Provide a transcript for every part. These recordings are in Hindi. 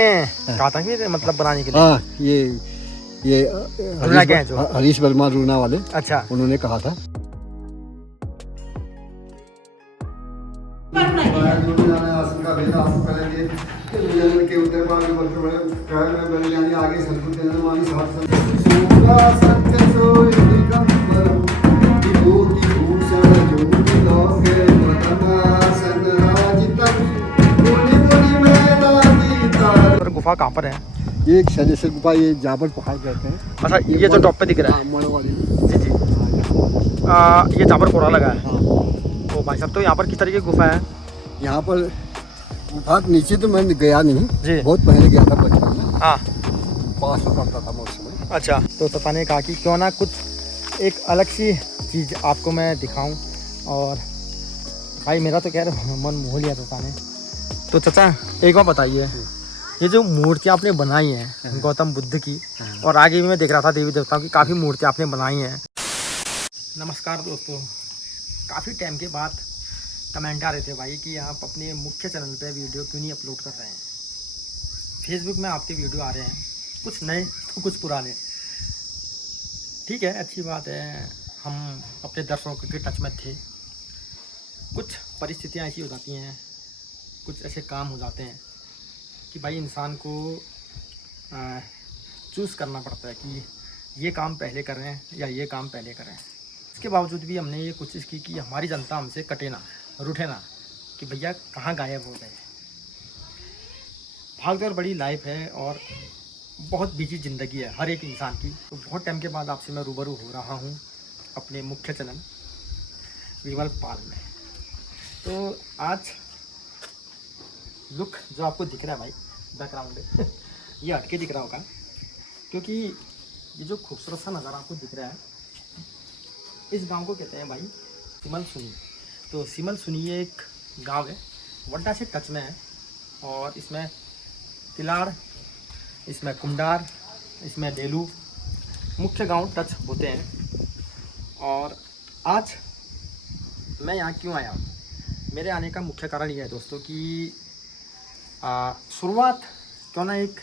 कहा था कि मतलब बनाने के लिए। हाँ, ये रूना के हैं जो हरीश वर्मा रूना वाले, अच्छा उन्होंने कहा था। गुफा कहाँ पर है? ये एक शैलेश्वर गुफा, ये जाबर पहाड़ कहते हैं। अच्छा, ये जो टॉप पे दिख रहा है, जी जी, ये जाबर कोरा लगा है। ओ भाई साहब, तो यहाँ पर किस तरीके की गुफा है? यहाँ पर गुफा के नीचे तो मैं गया नहीं जी, बहुत पहले गया था बचपन में। हाँ, 5 में पढ़ता था मैं उस समय। अच्छा। तो चाचा ने कहा कि क्यों ना कुछ एक अलग सी चीज़ आपको मैं दिखाऊं, और भाई मेरा तो खैर मन मोह लिया चाचा ने। तो चाचा एक बार बताइए, ये जो मूर्तियाँ आपने बनाई हैं गौतम बुद्ध की, और आगे भी मैं देख रहा था देवी देवताओं की काफ़ी मूर्तियाँ आपने बनाई हैं। नमस्कार दोस्तों, काफ़ी टाइम के बाद कमेंट आ रहे थे भाई कि आप अपने मुख्य चैनल पे वीडियो क्यों नहीं अपलोड कर रहे हैं। फेसबुक में आपके वीडियो आ रहे हैं, कुछ नए तो कुछ पुराने। ठीक है, अच्छी बात है, हम अपने दर्शकों के टच में थे। कुछ परिस्थितियाँ ऐसी हो जाती हैं, कुछ ऐसे काम हो जाते हैं कि भाई इंसान को चूज़ करना पड़ता है कि ये काम पहले करें या ये काम पहले करें। इसके बावजूद भी हमने ये कोशिश की कि हमारी जनता हमसे कटे ना, रूठे ना, कि भैया कहाँ गायब हो गए। भागदौड़ बड़ी लाइफ है और बहुत बिजी ज़िंदगी है हर एक इंसान की। तो बहुत टाइम के बाद आपसे मैं रूबरू हो रहा हूँ अपने मुख्य चैनल विमल पाल में। तो आज लुक जो आपको दिख रहा है भाई बैकग्राउंड ये हटके दिख रहा होगा, क्योंकि ये जो खूबसूरत सा नज़ारा आपको दिख रहा है, इस गांव को कहते हैं भाई सिमल सुनी। तो सिमल सुनी ये एक गांव है, वड्डा से टच में है, और इसमें तिलाड़, इसमें कुंडार, इसमें डेलू मुख्य गांव टच होते हैं। और आज मैं यहाँ क्यों आया हूँ, मेरे आने का मुख्य कारण ये है दोस्तों कि शुरुआत क्यों ना एक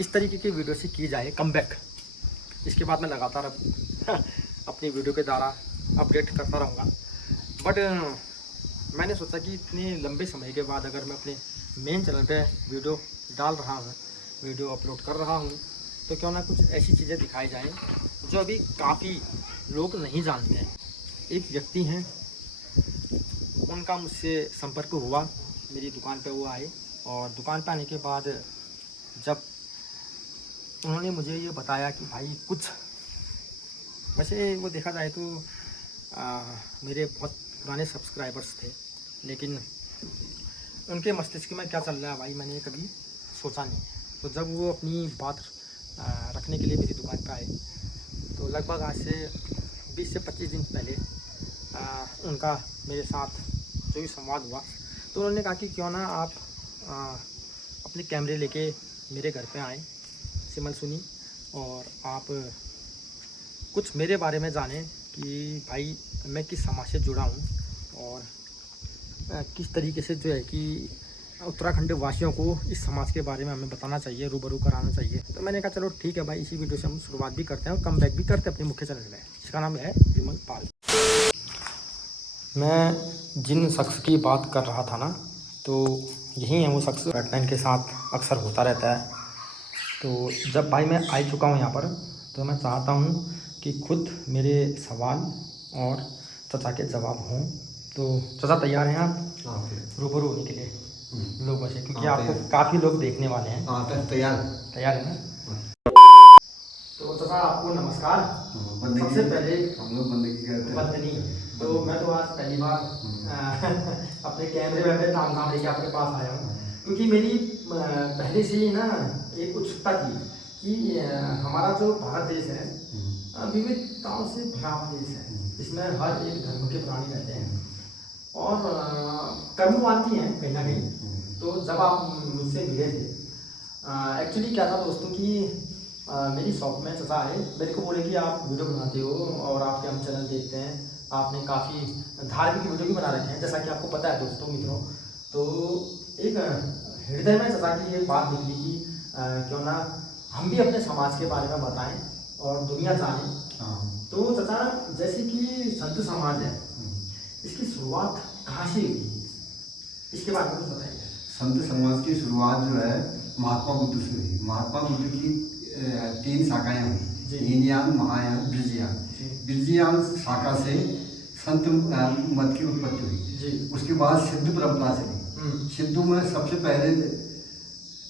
इस तरीके की वीडियो से की जाए, कमबैक। इसके बाद मैं लगातार अपनी वीडियो के द्वारा अपडेट करता रहूँगा। बट मैंने सोचा कि इतने लंबे समय के बाद अगर मैं अपने मेन चैनल पे वीडियो डाल रहा हूँ, वीडियो अपलोड कर रहा हूँ, तो क्यों ना कुछ ऐसी चीज़ें दिखाई जाएँ जो अभी काफ़ी लोग नहीं जानते हैं। एक व्यक्ति हैं, उनका मुझसे संपर्क हुआ, मेरी दुकान पे वो आए, और दुकान पे आने के बाद जब उन्होंने मुझे ये बताया कि भाई कुछ, वैसे वो देखा जाए तो मेरे बहुत पुराने सब्सक्राइबर्स थे, लेकिन उनके मस्तिष्क में क्या चल रहा है भाई मैंने कभी सोचा नहीं। तो जब वो अपनी बात रखने के लिए मेरी दुकान पे आए, तो लगभग आज से 20 से 25 दिन पहले उनका मेरे साथ जो भी संवाद हुआ, तो उन्होंने कहा कि क्यों ना आप अपने कैमरे लेके मेरे घर पे आएँ सिमल सुनी, और आप कुछ मेरे बारे में जानें कि भाई मैं किस समाज से जुड़ा हूँ, और किस तरीके से जो है कि उत्तराखंड वासियों को इस समाज के बारे में हमें बताना चाहिए, रूबरू कराना चाहिए। तो मैंने कहा चलो ठीक है भाई, इसी वीडियो से हम शुरुआत भी करते हैं और कम बैक भी करते हैं अपने मुख्य चैनल में, जिसका नाम है विमल पाल। मैं जिन शख्स की बात कर रहा था ना, तो यही है वो शख्स, बैटमैन के साथ अक्सर होता रहता है। तो जब भाई मैं आ चुका हूँ यहाँ पर, तो मैं चाहता हूँ कि खुद मेरे सवाल और चाचा के जवाब हों। तो चाचा तैयार हैं आप रूबरू होने के लिए लोगों से, क्योंकि आपको काफ़ी लोग देखने वाले हैं। हाँ, तैयार तैयार है ना? तो चाचा आपको नमस्कार। सबसे पहले हम लोग बंदगी करते हैं। बंदनी। तो मैं तो आज पहली बार अपने कैमरे में अपने ताम झाम लेके आपके पास आया हूँ, क्योंकि मेरी पहले से ही ना एक उत्सुकता थी कि हमारा जो भारत देश है विविधताओं से भरा हुआ देश है, जिसमें हर एक धर्म के प्राणी रहते हैं और कर्मवादी हैं कहीं ना कहीं। तो जब आप मुझसे मिले थे, एक्चुअली क्या था दोस्तों कि मेरी शॉप में चाचा आए, मेरे को बोले कि आप वीडियो बनाते हो और आपके हम चैनल देखते हैं, आपने काफ़ी धार्मिक वीडियो भी बना रखे हैं, जैसा कि आपको पता है दोस्तों मित्रों। तो एक हृदय में चाचा की ये बात निकली कि क्यों ना हम भी अपने समाज के बारे में बताएं और दुनिया जाने। हाँ। तो चाचा, जैसे कि संत समाज है, इसकी शुरुआत कहाँ से हुई, इसके बारे में बताइए। संत समाज की शुरुआत जो है महात्मा बुद्ध से हुई। महात्मा बुद्ध की 3 शाखाएं हुई, हीनयान, महायान, वृज्ययान। वृज्ययान शाखा से संत मत की उत्पत्ति हुई। उसके बाद सिद्ध परंपरा चली। सिद्धू में सबसे पहले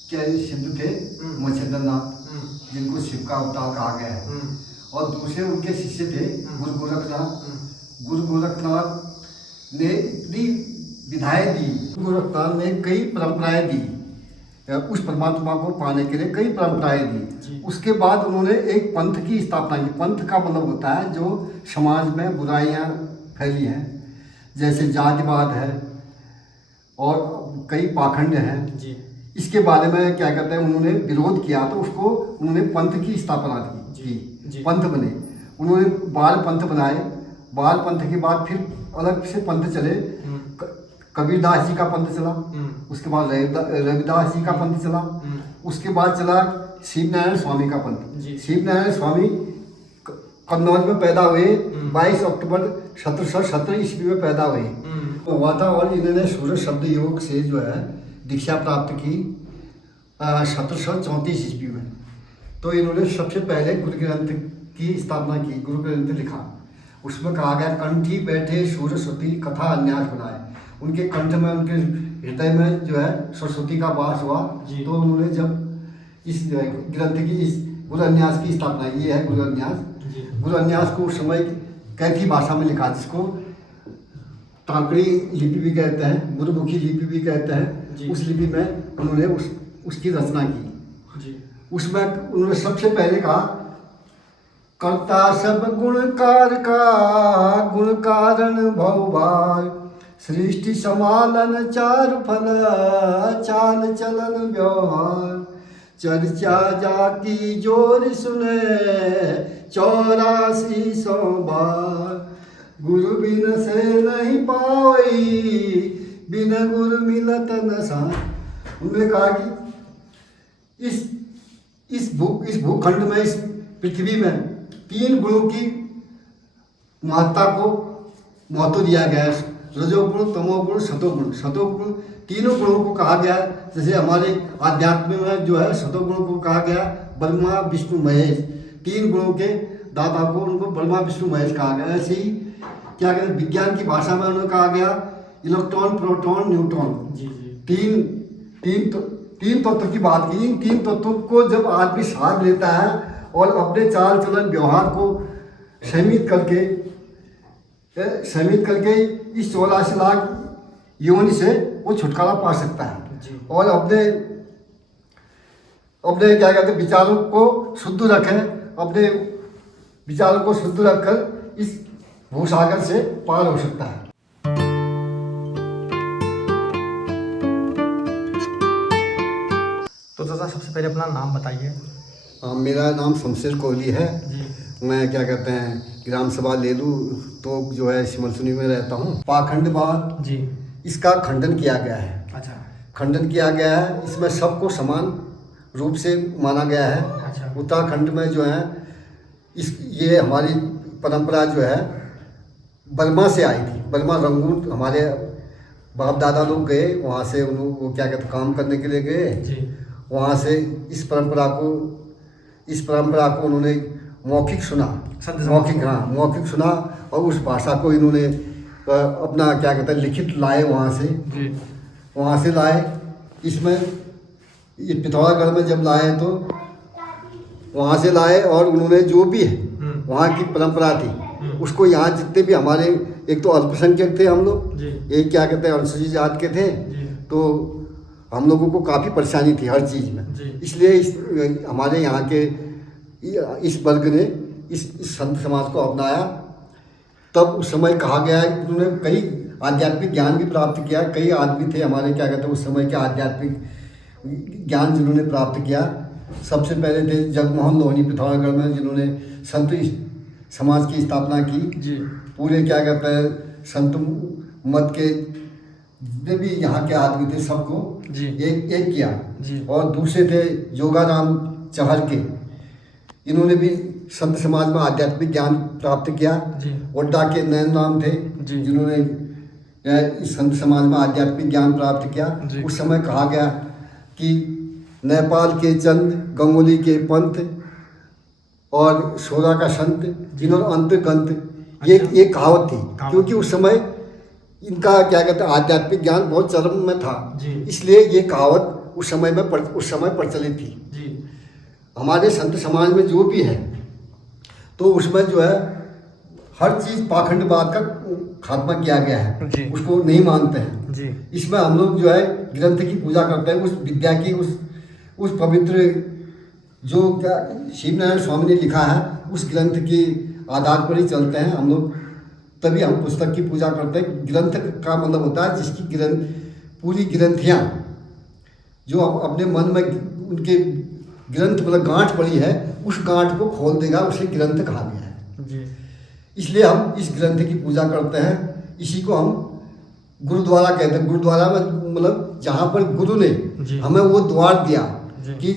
क्या सिद्ध थे मच्छिंद्रनाथ, जिनको शिव का अवतार कहा गया है, और दूसरे उनके शिष्य थे गुरु गोरखनाथ। गुरु गोरखनाथ ने इतनी विधाएं दी, गुरु गोरखनाथ ने कई परंपराएं दी, उस परमात्मा को पाने के लिए कई परंपराएं दी। उसके बाद उन्होंने एक पंथ की स्थापना की। पंथ का मतलब होता है जो समाज में बुराइयां फैली हैं, जैसे जातिवाद है और कई पाखंड हैं जी। इसके बारे में क्या कहते हैं, उन्होंने विरोध किया, तो उसको उन्होंने पंथ की स्थापना की। पंथ बने, उन्होंने बाल पंथ बनाए। बाल पंथ के बाद फिर अलग से पंथ चले। कबीरदास जी का पंथ चला, उसके बाद रविदास जी का पंथ चला, उसके बाद चला शिव नारायण स्वामी का पंथ। शिव नारायण स्वामी कन्नौज में पैदा हुए, 22 अक्टूबर 1717 ईस्वी में पैदा हुए हुआ था, और इन्होंने सूर्य शब्द योग से जो है दीक्षा प्राप्त की 1734 ईस्वी में। तो इन्होंने सबसे पहले गुरु ग्रंथ की स्थापना की, गुरु ग्रंथ लिखा। उसमें कहा गया, कंठी बैठे सरस्वती कथा अन्यास बनाए। उनके कंठ में, उनके हृदय में जो है सरस्वती का वास हुआ। तो उन्होंने जब इस ग्रंथ की, इस गुरु अन्यास की स्थापना की, है गुरु अन्यास। गुरु अन्यास को उस समय कैथी भाषा में लिखा, जिसको टांकड़ी लिपि भी कहते हैं, गुरुमुखी लिपि भी कहते हैं। उस लिपि में उन्होंने उसकी रचना की। उसमें उन्होंने सबसे पहले कहा, करता सब गुणकार का, गुण कारण भवभार, सृष्टि समालन चार फल, चाल चलन व्यवहार, चर्चा जाकी जोर सुने 84 बार, गुरु बिन से नहीं पावई, बिन गुरु मिलत न सा। उन्होंने कहा कि इस भूखंड में, इस पृथ्वी में 3 गुणों की महत्ता को महत्व दिया गया है, रजोगुण, तमोगुण, सतोगुण। सतोगुण, तीनों गुणों को कहा गया, जैसे हमारे आध्यात्म में जो है सतोगुणों को कहा गया ब्रह्मा विष्णु महेश। 3 गुणों के दाता को उनको ब्रह्मा विष्णु महेश कहा गया। ऐसे ही क्या कहते हैं, विज्ञान की भाषा में उन्होंने कहा गया इलेक्ट्रॉन, प्रोटॉन, न्यूट्रॉन। तीन तत्व की बात की। इन 3 तत्वों को जब आदमी साध लेता है और अपने चाल चलन व्यवहार को सीमित करके इस 84 लाख योनि से वो छुटकारा पा सकता है। और अपने क्या कहते हैं, विचारों को शुद्ध रखें, अपने विचारों को शुद्ध रखकर इस भूसागर से पार हो सकता है। तो चाचा, सबसे पहले अपना नाम बताइए। मेरा नाम शमशेर कोहली है जी। मैं क्या कहते हैं, ग्राम सभा लेलू तो जो है सिमलसुनी में रहता हूँ। पाखंडवाद जी, इसका खंडन किया गया है। अच्छा, खंडन किया गया है। इसमें सबको समान रूप से माना गया है। अच्छा। उत्तराखंड में जो है ये हमारी परंपरा जो है बर्मा से आई थी। बर्मा रंगून हमारे बाप दादा लोग गए वहाँ से, वो क्या कहते काम करने के लिए गए। वहाँ से इस परंपरा को उन्होंने मौखिक सुना, मौखिक सुना, और उस भाषा को इन्होंने अपना क्या कहते हैं लिखित लाए वहाँ से लाए। इसमें ये पिथौरागढ़ में जब लाए तो वहाँ से लाए, और उन्होंने जो भी है वहाँ की परंपरा थी उसको यहाँ जितने भी हमारे, एक तो अल्पसंख्यक थे हम लोग, एक क्या कहते हैं अनुसूचित जात के थे, तो हम लोगों को काफ़ी परेशानी थी हर चीज़ में। इसलिए हमारे यहाँ के इस वर्ग ने इस संत समाज को अपनाया। तब उस समय कहा गया है, उन्होंने कई आध्यात्मिक ज्ञान भी प्राप्त किया। कई आदमी थे हमारे क्या कहते हैं उस समय के आध्यात्मिक ज्ञान जिन्होंने प्राप्त किया। सबसे पहले थे जगमोहन लोहनी पिथौरागढ़ में, जिन्होंने संत समाज की स्थापना की। पूरे क्या कहते हैं संत मत के जितने भी यहाँ के आदमी थे सबको जी एक किया जी। और दूसरे थे योगाराम चहर के, इन्होंने भी संत समाज में आध्यात्मिक ज्ञान प्राप्त किया जी ओड्डा के नैन राम थे जी। जिन्होंने इस संत समाज में आध्यात्मिक ज्ञान प्राप्त किया। जी। उस समय कहा गया कि नेपाल के चंद, गंगोली के पंत और सोरा का संत, जिन्होंने अंत कंत, ये कहावत थी, क्योंकि उस समय इनका क्या कहते हैं आध्यात्मिक ज्ञान बहुत चरम में था, इसलिए ये कहावत उस समय प्रचलित थी जी। हमारे संत समाज में जो भी है। तो उसमें जो है हर चीज़ पाखंडवाद का खात्मा किया गया है जी। उसको नहीं मानते हैं जी। इसमें हम लोग जो है ग्रंथ की पूजा करते हैं, उस विद्या की, उस पवित्र जो क्या शिवनारायण स्वामी ने लिखा है उस ग्रंथ के आधार पर ही चलते हैं हम लोग, तभी हम पुस्तक की पूजा करते हैं। ग्रंथ का मतलब होता है जिसकी ग्रंथ पूरी ग्रंथियाँ जो अपने मन में उनके ग्रंथ मतलब गांठ पड़ी है, उस गांठ को खोल देगा, उसे ग्रंथ कहा गया है जी। इसलिए हम इस ग्रंथ की पूजा करते हैं। इसी को हम गुरुद्वारा कहते हैं। गुरुद्वारा में मतलब जहाँ पर गुरु ने हमें वो द्वार दिया कि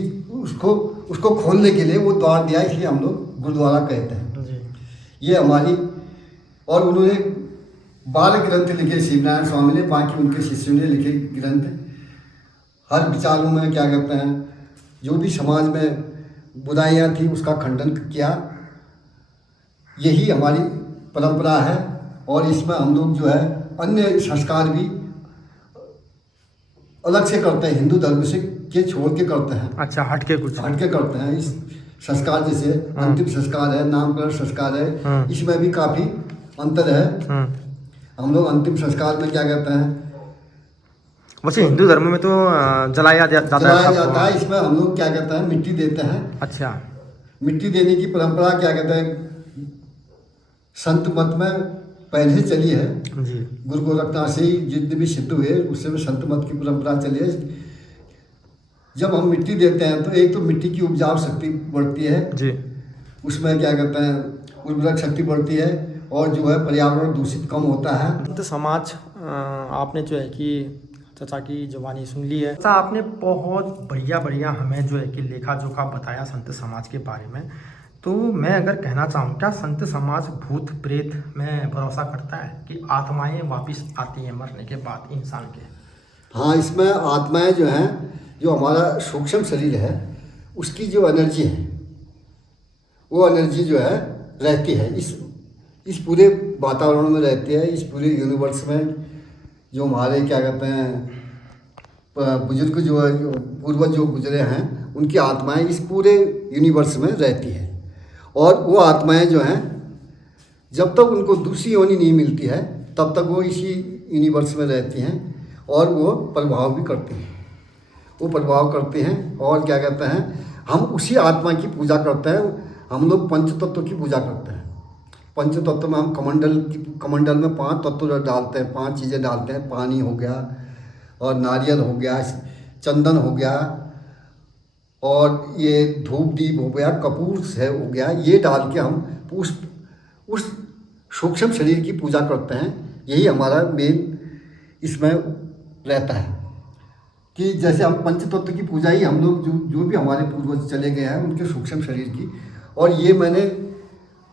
उसको खोलने के लिए वो द्वार दिया, इसलिए हम लोग गुरुद्वारा कहते हैं जी। ये हमारी। और उन्होंने 12 ग्रंथ लिखे शिवनारायण स्वामी ने, बाकी उनके शिष्यों ने लिखे ग्रंथ। हर विचारों में क्या कहते हैं जो भी समाज में बुराइयां थी उसका खंडन किया। यही हमारी परंपरा है और इसमें हम लोग जो है अन्य संस्कार भी अलग से करते हैं, हिंदू धर्म से के छोड़ के करते हैं। अच्छा, हट के करते हैं इस संस्कार, जैसे अंतिम संस्कार है, नामकरण संस्कार है, इसमें भी काफ़ी अंतर है। हम लोग अंतिम संस्कार में क्या कहते हैं, वैसे हिंदू धर्म में तो जलाया जाता है। इसमें हम लोग क्या कहते हैं मिट्टी देते हैं। अच्छा, मिट्टी देने की परंपरा क्या कहते हैं संत मत में पहले से चली है जी। गुरु गोरखनाथ से ही जितने भी सिद्ध हुए उससे भी संत मत की परंपरा चली है। जब हम मिट्टी देते हैं तो एक तो मिट्टी की उपजाऊ शक्ति बढ़ती है जी, उसमें क्या कहते हैं उर्वरक शक्ति बढ़ती है और जो है पर्यावरण दूषित कम होता है। तो समाज आपने जो है कि चाचा की जुबानी सुन ली है। चाचा आपने बहुत बढ़िया हमें जो है कि लेखा जोखा बताया संत समाज के बारे में। तो मैं अगर कहना चाहूँ, क्या संत समाज भूत प्रेत में भरोसा करता है कि आत्माएं वापस आती हैं मरने के बाद इंसान के? हाँ, इसमें आत्माएं जो हैं, जो हमारा सूक्ष्म शरीर है उसकी जो एनर्जी है वो एनर्जी जो है रहती है इस पूरे वातावरण में रहती है, इस पूरे यूनिवर्स में। जो हमारे क्या कहते हैं बुजुर्ग जो पूर्वज जो गुजरे हैं उनकी आत्माएं इस पूरे यूनिवर्स में रहती है और वो आत्माएं जो हैं जब तक उनको दूसरी योनि नहीं मिलती है तब तक वो इसी यूनिवर्स में रहती हैं और वो प्रभाव भी करती हैं। वो प्रभाव करते हैं और क्या कहते हैं हम उसी आत्मा की पूजा करते हैं। हम लोग पंच तत्व की पूजा करते हैं। पंच तत्व में हम कमंडल में 5 तत्व डालते हैं, 5 चीज़ें डालते हैं। पानी हो गया और नारियल हो गया, चंदन हो गया और ये धूप दीप हो गया, कपूर है हो गया। ये डाल के हम उस सूक्ष्म शरीर की पूजा करते हैं। यही हमारा मेन इसमें रहता है कि जैसे हम पंच तत्व की पूजा ही हम लोग जो भी हमारे पूर्वज चले गए हैं उनके सूक्ष्म शरीर की, और ये मैंने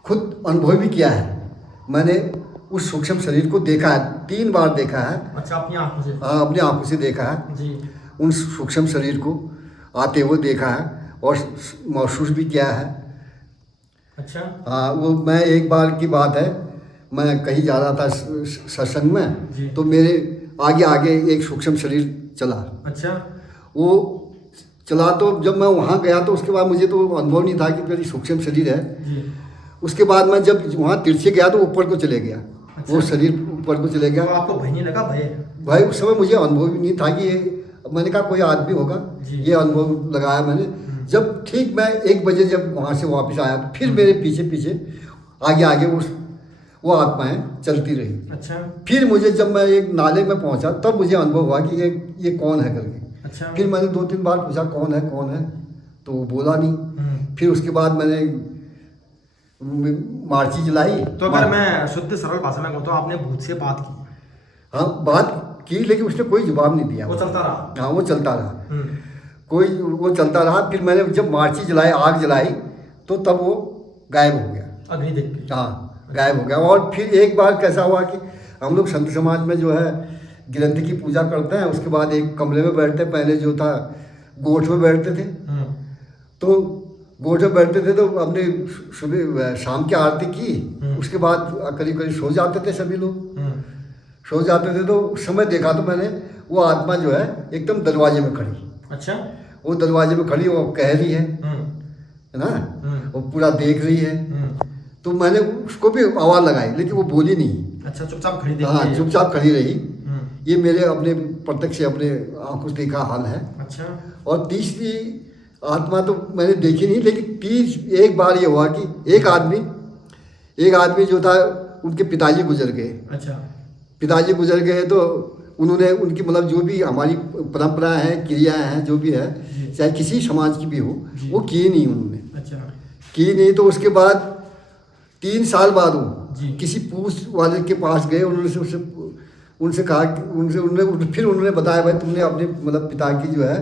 खुद अनुभव भी किया है। मैंने उस सूक्ष्म शरीर को देखा है, 3 बार देखा है। अच्छा, अपनी आंखों से? हाँ, अपनी आंखों से देखा है जी। उन सूक्ष्म शरीर को आते हुए देखा है और महसूस भी किया है। अच्छा। हाँ, वो मैं एक बार की बात है, मैं कहीं जा रहा था सत्संग में, तो मेरे आगे एक सूक्ष्म शरीर चला। अच्छा। वो चला तो जब मैं वहाँ गया तो उसके बाद मुझे तो अनुभव नहीं था कि मेरी सूक्ष्म शरीर है जी। उसके बाद मैं जब वहाँ तिरछे गया तो ऊपर को चले गया। अच्छा। वो शरीर ऊपर को चले गया। तो आपको भय नहीं लगा? भाई उस समय मुझे अनुभव भी नहीं था कि ये, मैंने कहा कोई आदमी होगा, ये अनुभव लगाया मैंने। जब ठीक मैं 1 बजे जब वहाँ से वापस आया तो फिर मेरे पीछे आगे वो आत्माएं चलती रही। अच्छा। फिर मुझे जब मैं एक नाले में पहुँचा तब मुझे अनुभव हुआ कि ये कौन है करके। अच्छा। फिर मैंने 2-3 बार पूछा कौन है, तो वो बोला नहीं। फिर उसके बाद मैंने मार्ची जलाई। तो अगर मैं शुद्ध सरल भाषा में कहूँ तो आपने भूत से बात की? हाँ, बात की, लेकिन उसने कोई जवाब नहीं दिया। वो चलता रहा। हाँ, वो चलता रहा, वो चलता रहा। फिर मैंने जब मार्ची जलाई, आग जलाई, तो तब वो गायब हो गया, अग्नि देख के। हाँ, गायब हो गया। और फिर एक बार कैसा हुआ कि हम लोग संत समाज में जो है ग्रंथ की पूजा करते हैं, उसके बाद एक कमरे में बैठते हैं। पहले जो था गोठ में बैठते थे, तो गोठ में बैठते थे तो अपने सुबह शाम की आरती की, उसके बाद करीब करीब सो जाते थे सभी लोग, सो जाते थे। तो उस समय देखा तो मैंने वो आत्मा जो है एकदम दरवाजे में खड़ी। अच्छा। वो दरवाजे में खड़ी, वो कह रही है ना, वो पूरा देख रही है। तो मैंने उसको भी आवाज़ लगाई, लेकिन वो बोली नहीं। अच्छा, चुपचाप खड़ी देखी। हाँ, चुपचाप खड़ी रही। ये मेरे अपने प्रत्यक्ष से अपने आंखों से देखा हाल है। अच्छा। और तीसरी आत्मा तो मैंने देखी नहीं, लेकिन एक बार ये हुआ कि एक आदमी जो था, उनके पिताजी गुजर गए। अच्छा। पिताजी गुजर गए तो उन्होंने उनकी मतलब जो भी हमारी परंपराएं हैं, क्रियाएं हैं, जो भी है, चाहे किसी समाज की भी हो, वो की नहीं उन्होंने। अच्छा। की नहीं। तो उसके बाद 3 साल बाद वो किसी पूछ वाले के पास गए। उनसे कहा कि उन्होंने बताया, भाई तुमने अपने मतलब पिता की जो है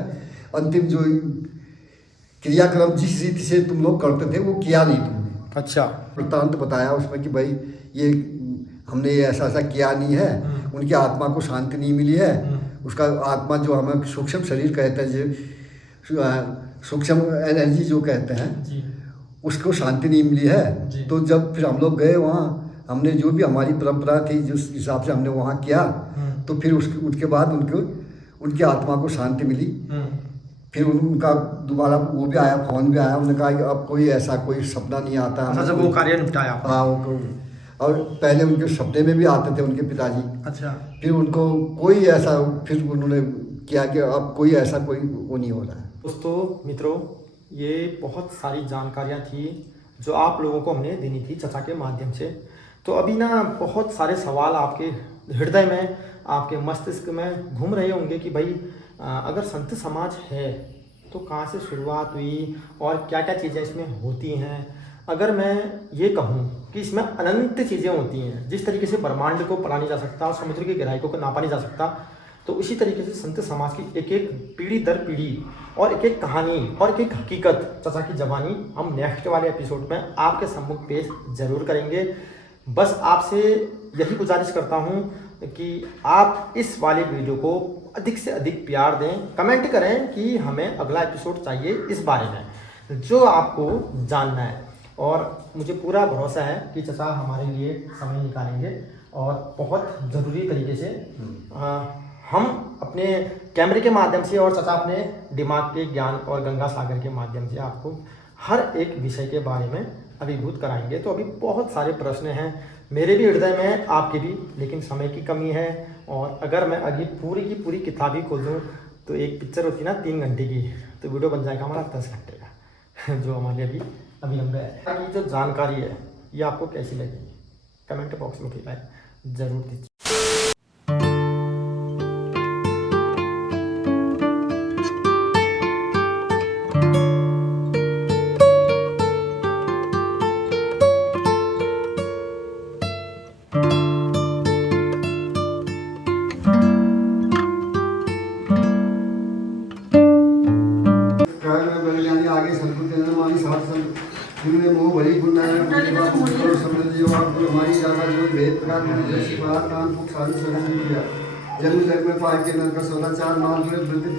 अंतिम जो क्रियाक्रम जिस रीति से तुम लोग करते थे वो किया नहीं तुमने। अच्छा। वृत्तांत बताया उसमें कि भाई ये हमने ये ऐसा किया नहीं है, उनकी आत्मा को शांति नहीं मिली है। उसका आत्मा जो हमें सूक्ष्म शरीर कहते हैं, जो सूक्ष्म एनर्जी जो कहते हैं, उसको शांति नहीं मिली है। तो जब फिर हम लोग गए वहाँ, हमने जो भी हमारी परंपरा थी जिस हिसाब से हमने वहाँ किया, तो फिर उसके बाद उनकी आत्मा को शांति मिली। फिर उनका दोबारा वो भी आया, फोन भी आया, उन्होंने कहा कि अब कोई ऐसा कोई सपना नहीं आता। अच्छा, जब वो कार्य निपटाया। हाँ, और पहले उनके सपने में भी आते थे उनके पिताजी। अच्छा। फिर उनको कोई ऐसा, फिर उन्होंने किया कि अब कोई ऐसा कोई वो नहीं हो रहा है। दोस्तों, मित्रों, ये बहुत सारी जानकारियाँ थी जो आप लोगों को हमने देनी थी चचा के माध्यम से। तो अभी ना बहुत सारे सवाल आपके हृदय में, आपके मस्तिष्क में घूम रहे होंगे कि भाई अगर संत समाज है तो कहाँ से शुरुआत हुई और क्या क्या चीज़ें इसमें होती हैं। अगर मैं ये कहूँ कि इसमें अनंत चीज़ें होती हैं, जिस तरीके से ब्रह्मांड को पढ़ा नहीं जा सकता और समुद्र की गहराई को नापा नहीं जा सकता, तो उसी तरीके से संत समाज की एक एक पीढ़ी दर पीढ़ी और एक एक कहानी और एक एक हकीकत, चचा की जवानी, हम नेक्स्ट वाले एपिसोड में आपके सम्मुख पेश जरूर करेंगे। बस आपसे यही गुजारिश करता हूँ कि आप इस वाले वीडियो को अधिक से अधिक प्यार दें, कमेंट करें कि हमें अगला एपिसोड चाहिए इस बारे में जो आपको जानना है। और मुझे पूरा भरोसा है कि चचा हमारे लिए समय निकालेंगे और बहुत ज़रूरी तरीके से हम अपने कैमरे के माध्यम से और चचा अपने दिमाग के ज्ञान और गंगा सागर के माध्यम से आपको हर एक विषय के बारे में अभिभूत कराएंगे। तो अभी बहुत सारे प्रश्न हैं मेरे भी हृदय में, आपके भी, लेकिन समय की कमी है। और अगर मैं अभी पूरी की पूरी किताब ही खोल दूँ तो एक पिक्चर होती है ना 3 घंटे की, तो वीडियो बन जाएगा हमारा 10 घंटे का जो हमारे अभी अभिलंब है। ये जो जानकारी है ये आपको कैसी लगेगी, कमेंट बॉक्स में लिखाएं जरूर दीजिए। जन्म जग में पाए के नर का सदाचार मान विभूति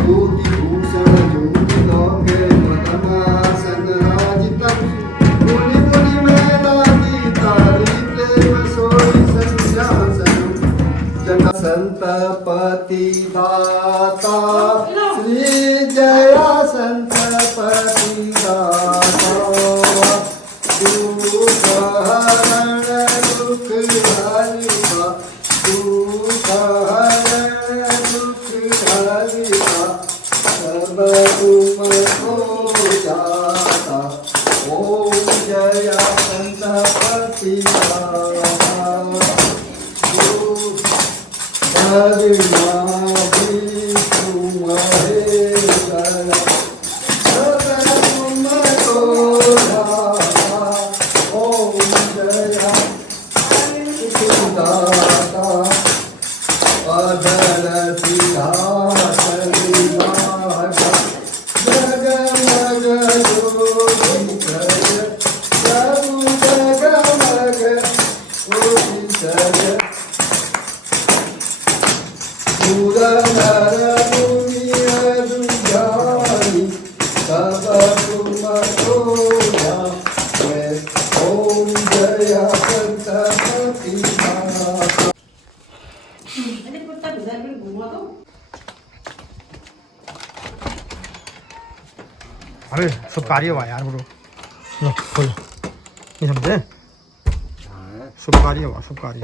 भूषण जोति लोके मदनासन राजितम मुनि मुनि मैला की तारी प्रेम सोई संध्यासन जन संतपति दाता श्री जया संतपति दाता दुख हरण दुख हरिता दुख हरण दुख हरिता सब तुम हो जाता। ओम जय संतपति दाता करुणा भी तुम्हारे दया सब तुम हो जाता। ओम जय दाता अरे शुभ कार्य हुआ यार ब्रो, खोल नहीं समझे, शुभ कार्य हुआ, शुभ कार्य।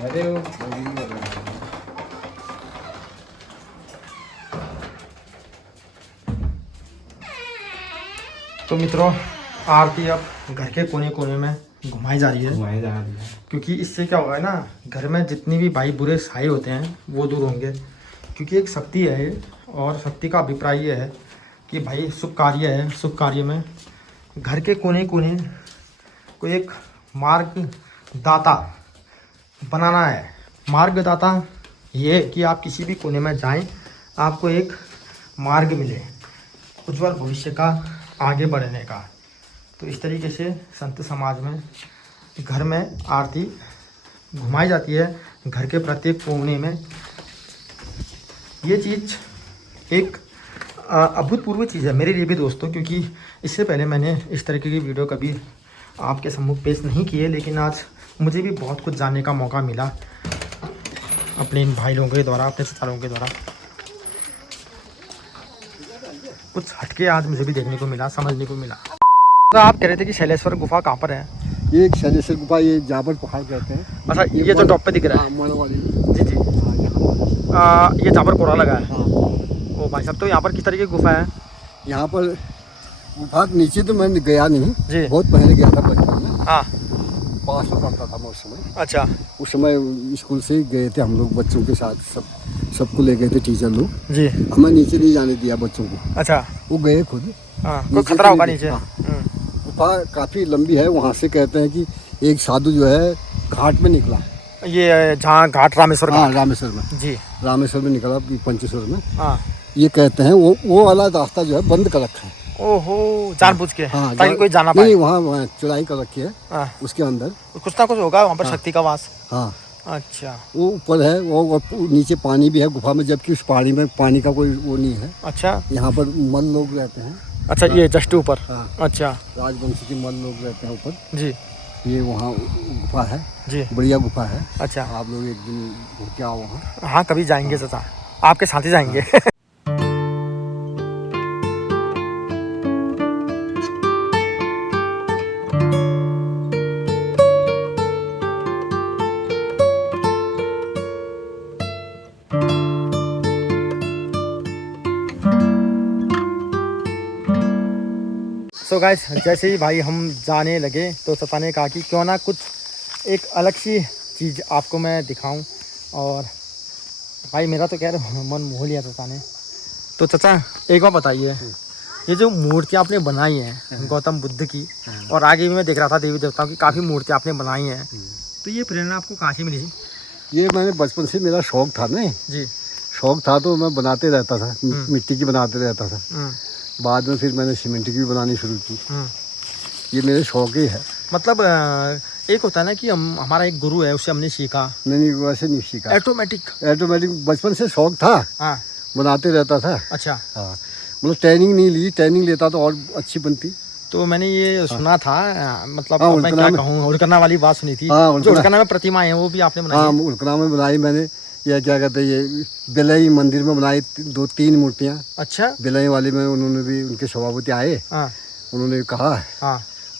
अरे वो तो मित्रों, आरती अब घर के कोने कोने में घुमाई जा रही है, क्योंकि इससे क्या होगा ना, घर में जितनी भी भाई बुरे साए होते हैं वो दूर होंगे, क्योंकि एक शक्ति है ये, और शक्ति का अभिप्राय ये है कि भाई शुभ कार्य है, शुभ कार्य में घर के कोने कोने को एक मार्गदाता बनाना है। मार्गदाता ये कि आप किसी भी कोने में जाएं, आपको एक मार्ग मिले उज्ज्वल भविष्य का, आगे बढ़ने का। तो इस तरीके से संत समाज में घर में आरती घुमाई जाती है, घर के प्रत्येक कोने में। ये चीज़ एक अभूतपूर्व चीज़ है मेरे लिए भी दोस्तों, क्योंकि इससे पहले मैंने इस तरीके की वीडियो कभी आपके सम्मुख पेश नहीं की है, लेकिन आज मुझे भी बहुत कुछ जानने का मौका मिला अपने इन भाई लोगों के द्वारा, अपने चाचा लोगों के द्वारा। कुछ हटके आज मुझे भी देखने को मिला, समझने को मिला। तो आप कह रहे थे कि शैलेश्वर गुफा कहाँ पर है? ये एक शैलेश्वर गुफा, ये जाबर पहाड़ कहते हैं। अच्छा, ये जो टॉप पे दिख रहा है? जी जी, ये जाबर कोरा लगा है। ओ भाई साहब, तो यहाँ पर किस तरीके की गुफा है? यहाँ पर गुफा नीचे तो मैं गया नहीं जी, बहुत पहले गया था बचपन में। हाँ, 5 में पढ़ता था मैं उस समय। अच्छा, उस समय स्कूल से ही गए थे हम लोग बच्चों के साथ, सबको ले गए थे टीचर लोग जी। हमें नीचे नहीं जाने दिया बच्चों को। अच्छा, वो गए खुद। हाँ, कोई खतरा होगा नीचे? गुफा काफ़ी लंबी है। वहाँ से कहते हैं कि एक साधु जो है घाट में निकला, ये जहाँ घाट रामेश्वर का? हाँ, रामेश्वर में जी, रामेश्वर में निकला, पंचेश्वर में। हाँ, ये कहते हैं वो वाला रास्ता जो है बंद कर रखा है। ओहो, जानबूझ के? हाँ, ताकि कोई जाना पाए? नहीं, वहाँ चढ़ाई कर रखी है। हाँ, उसके अंदर कुछ ना कुछ होगा वहाँ पर, शक्ति का वास। हाँ, अच्छा, वो ऊपर है, वो नीचे पानी भी है गुफा में, जबकि उस पहाड़ी में पानी का कोई वो नहीं है। अच्छा, यहाँ पर मल लोग रहते हैं। अच्छा, ये जस्ट ऊपर? हाँ, अच्छा, राजवंशी के मल लोग रहते हैं ऊपर जी ये। वहाँ गुफा है जी, बढ़िया गुफा है। अच्छा, आप लोग एक दिन घूम के आओ वहाँ। हाँ, कभी जाएंगे चाचा, आपके साथ ही जाएंगे। तो गाइस, जैसे ही भाई हम जाने लगे तो चाचा ने कहा कि क्यों ना कुछ एक अलग सी चीज़ आपको मैं दिखाऊं, और भाई मेरा तो कह रहे मन मोह लिया चाचा ने। तो चाचा एक बार बताइए, ये जो मूर्तियाँ आपने बनाई हैं गौतम बुद्ध की, और आगे भी मैं देख रहा था देवी देवताओं की काफ़ी मूर्तियाँ आपने बनाई हैं, तो ये प्रेरणा आपको कहाँ से मिली थी? ये मैंने बचपन से, मेरा शौक था ना जी, शौक था तो मैं बनाते रहता था, मिट्टी की बनाते रहता था। बाद में फिर मैंने सीमेंट की भी बनानी शुरू की। ये मेरे शौक ही है। मतलब एक होता है ना कि हमारा एक गुरु है, उससे हमने सीखा? नहीं, वैसे नहीं सीखा। ऑटोमेटिक बचपन से शौक था। हाँ, बनाते रहता था। अच्छा, हाँ, मतलब ट्रेनिंग नहीं ली, ट्रेनिंग लेता तो और अच्छी बनती। तो मैंने ये सुना था, मतलब मैं क्या कहूँ, उड़कना वाली बात सुनी थी। जो उड़कना में प्रतिमा है वो भी आपने बनाई? हाँ, उड़कना में बनाई मैंने। ये क्या कहते हैं, ये बिलई मंदिर में बनाई 2-3 मूर्तियाँ। अच्छा, बिलई वाली में उन्होंने भी, उनके सभापति आए, उन्होंने कहा,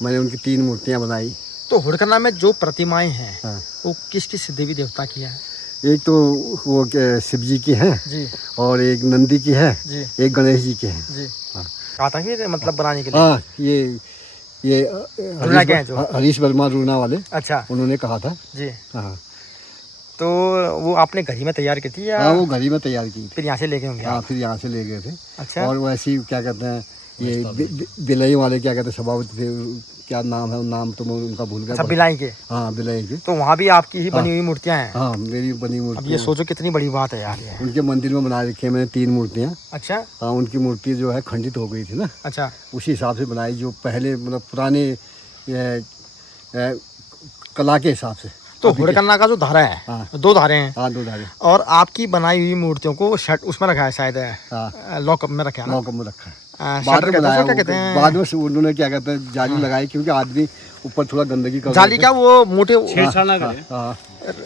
मैंने उनकी 3 मूर्तियाँ बनाई। तो हुड़कना में जो प्रतिमाएं हैं वो किस किस देवी देवता की है? एक तो वो शिव जी की है जी, और एक नंदी की है जी, एक गणेश जी की है जी। कहा था कि मतलब बनाने के लिए? हाँ, ये हरीश वर्मा रूना वाले, अच्छा, उन्होंने कहा था जी। हाँ, तो वो आपने घर ही में तैयार की थी या? हाँ, वो घर ही में तैयार की, फिर यहाँ से ले गए होंगे? हाँ, फिर यहाँ से ले गए थे। अच्छा, और वैसे ही क्या कहते हैं, ये बिलई वाले क्या कहते हैं, सभापति थे, क्या नाम है, नाम तो मैं उनका भूल गया। अच्छा, भिलाई के? हाँ, भिलाई के। तो वहाँ भी आपकी ही बनी हुई मूर्तियाँ हैं? हाँ, मेरी बनी मूर्ति। अब ये सोचो कितनी बड़ी बात है यार ये। उनके मंदिर में बना रखी है मैंने 3 मूर्तियाँ। अच्छा। हाँ, उनकी मूर्ति जो है खंडित हो गई थी ना। अच्छा। उसी हिसाब से बनाई, जो पहले मतलब पुराने कला के हिसाब से। तो हुड़कन्ना का जो धारा है, हाँ, 2 धारे हैं। हाँ, 2 धारे। और आपकी बनाई हुई मूर्तियों को शर्ट उसमें रखा है शायद, लॉकअप में रखा है ना? लॉकअप में रखा है। बाद में बनाया, क्या कहते हैं, बाद में उन्होंने क्या कहते हैं जाली लगाई, क्योंकि आदमी ऊपर थोड़ा गंदगी कर जाली क्या वो मोटे छेड़छाड़ ना करे। हाँ,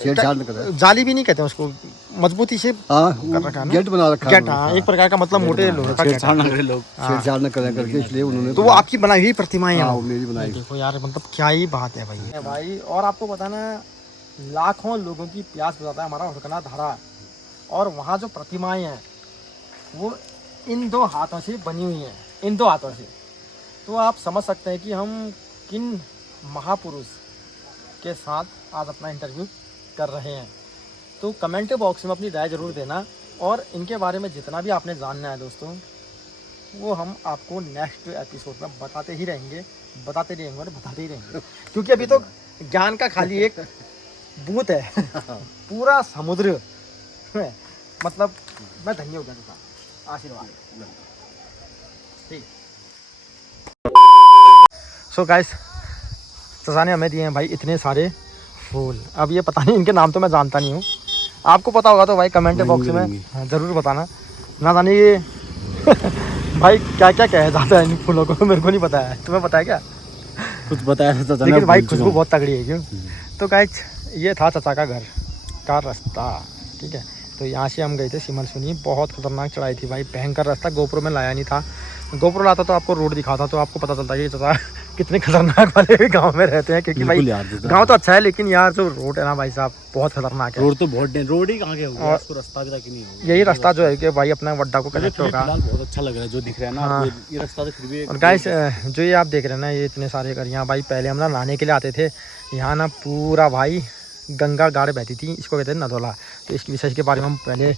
छेड़छाड़ ना करे। जाली भी नहीं कहते हैं उसको, मजबूती से कर रखा है, गेट बना रखा है। गेट, हाँ, एक प्रकार का मतलब मोटे लोहे का, छेड़छाड़ ना करे लोग, छेड़छाड़ ना करे करके, इसलिए उन्होंने। तो वो आपकी बनाई हुई प्रतिमाएं हैं? मेरी बनाई। देखो यार, मतलब क्या ही बात है भाई। और आपको पता ना, लाखों लोगों की प्यास बुझाता है हमारा हुड़कना धारा। और वहाँ जो प्रतिमाएं हैं वो इन 2 हाथों से बनी हुई हैं, इन 2 हाथों से। तो आप समझ सकते हैं कि हम किन महापुरुष के साथ आज अपना इंटरव्यू कर रहे हैं। तो कमेंट बॉक्स में अपनी राय ज़रूर देना, और इनके बारे में जितना भी आपने जानना है दोस्तों, वो हम आपको नेक्स्ट एपिसोड में बताते ही रहेंगे क्योंकि अभी तो ज्ञान का खाली एक बूंद है, पूरा समुद्र है। मतलब मैं धन्य हो गया, आशीर्वाद। ठीक। सो गाइस, चचा ने हमें दिए हैं भाई इतने सारे फूल। अब ये पता नहीं, इनके नाम तो मैं जानता नहीं हूँ, आपको पता होगा तो भाई कमेंट बॉक्स में ज़रूर बताना। ना जाने ये भाई क्या क्या कहा जाता है इन फूलों को, मेरे को नहीं पता है, तुम्हें पता है क्या? कुछ बताया था, लेकिन भाई खुशबू बहुत तगड़ी है क्यों। तो गाइस, ये था चचा का घर का रास्ता, ठीक है। तो यहाँ से हम गए थे सिमल सुनी, बहुत खतरनाक चढ़ाई थी भाई, भयंकर रास्ता। गोप्रो में लाया नहीं था, गोप्रो लाता तो आपको रोड दिखाता, तो आपको पता चलता है कि चचा कितने खतरनाक वाले गांव में रहते हैं। क्योंकि भाई गांव तो अच्छा है, लेकिन यार जो रोड है ना भाई साहब, बहुत खतरनाक है। रोड तो बहुत, रोड ही कहाँ के होगा, उसको रास्ता भी तक नहीं होगा। यही रास्ता जो है कि भाई अपना वड्डा को कनेक्ट होगा। बहुत अच्छा लग रहा है जो दिख रहा है ना। हाँ। ये रास्ता तो फिर भी। और गाइस, जो ये आप देख रहे हैं ना, ये इतने सारे घर, यहाँ भाई पहले हम ना नहाने के लिए आते थे। यहाँ ना पूरा भाई गंगा गाड़ बहती थी, इसको कहते हैं नदौला। तो इसकी विशेष के बारे में हम पहले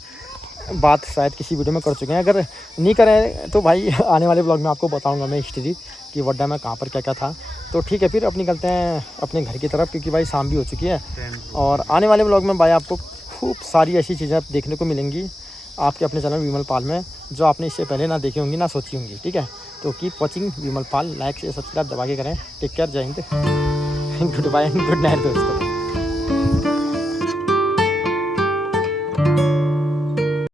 बात शायद किसी वीडियो में कर चुके हैं, अगर नहीं करें तो भाई आने वाले ब्लॉग में आपको बताऊंगा मैं हिस्ट्री कि वड्डा में कहाँ पर क्या क्या था। तो ठीक है, फिर अपनी निकलते हैं अपने घर की तरफ, क्योंकि भाई शाम भी हो चुकी है। और आने वाले ब्लॉग में भाई आपको खूब सारी ऐसी चीज़ें देखने को मिलेंगी आपके अपने चैनल विमल पाल में, जो आपने इससे पहले ना देखी होंगी ना सोची होंगी, ठीक है। तो keep watching Vimal Pal, like से सब्सक्राइब दबा के करें। Take care, Jai Hind, goodbye and good night दोस्तों।